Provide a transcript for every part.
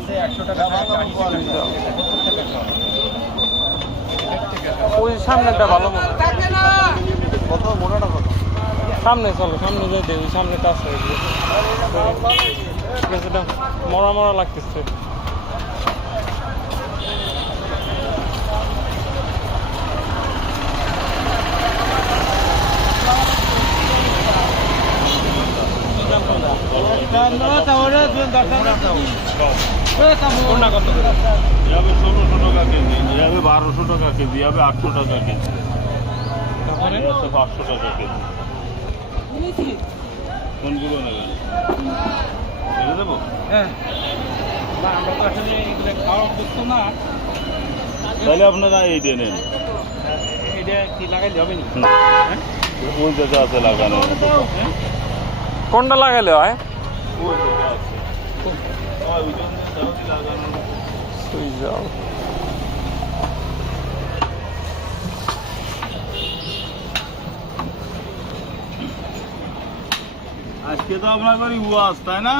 আছে 100 টাকা, 80 টাকা, 70 টাকা। ওই সামনেটা ভালো মনে হয়। কত মোটাটা কত? সামনে চলো, সামনে যাইতে ওই সামনে কাজ হয়েছে। কিছুটা মরা মরা লাগতেছে। কোনটা কত করে? 1600 টাকা কেজি, 1200 টাকা কেজি, 800 টাকা কেজি, 500 টাকা কেজি। কোনগুলো নেবেন? ছেড়ে দেবো? হ্যাঁ, না আমরা তো আসলে এগুলো খাওয়া অভ্যস্ত না। তাহলে আপনারা এইটা নেন। এটা কি লাগাইলে হবে না? ওই জায়গা আছে লাগানো, কোনটা লাগাইলে হয়? ওই জায়গা আছে। ওই জন্য লাগানো। সুই যাও। আজকে তো আপনার বাড়ি ওয়াজ, তাই না?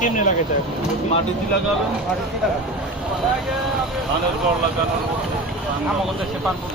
কেমনে লাগাইতে হবে? মাটিতে লাগাবেন, ধানের গড় লাগানোর আমাদের দেশে পারবো না।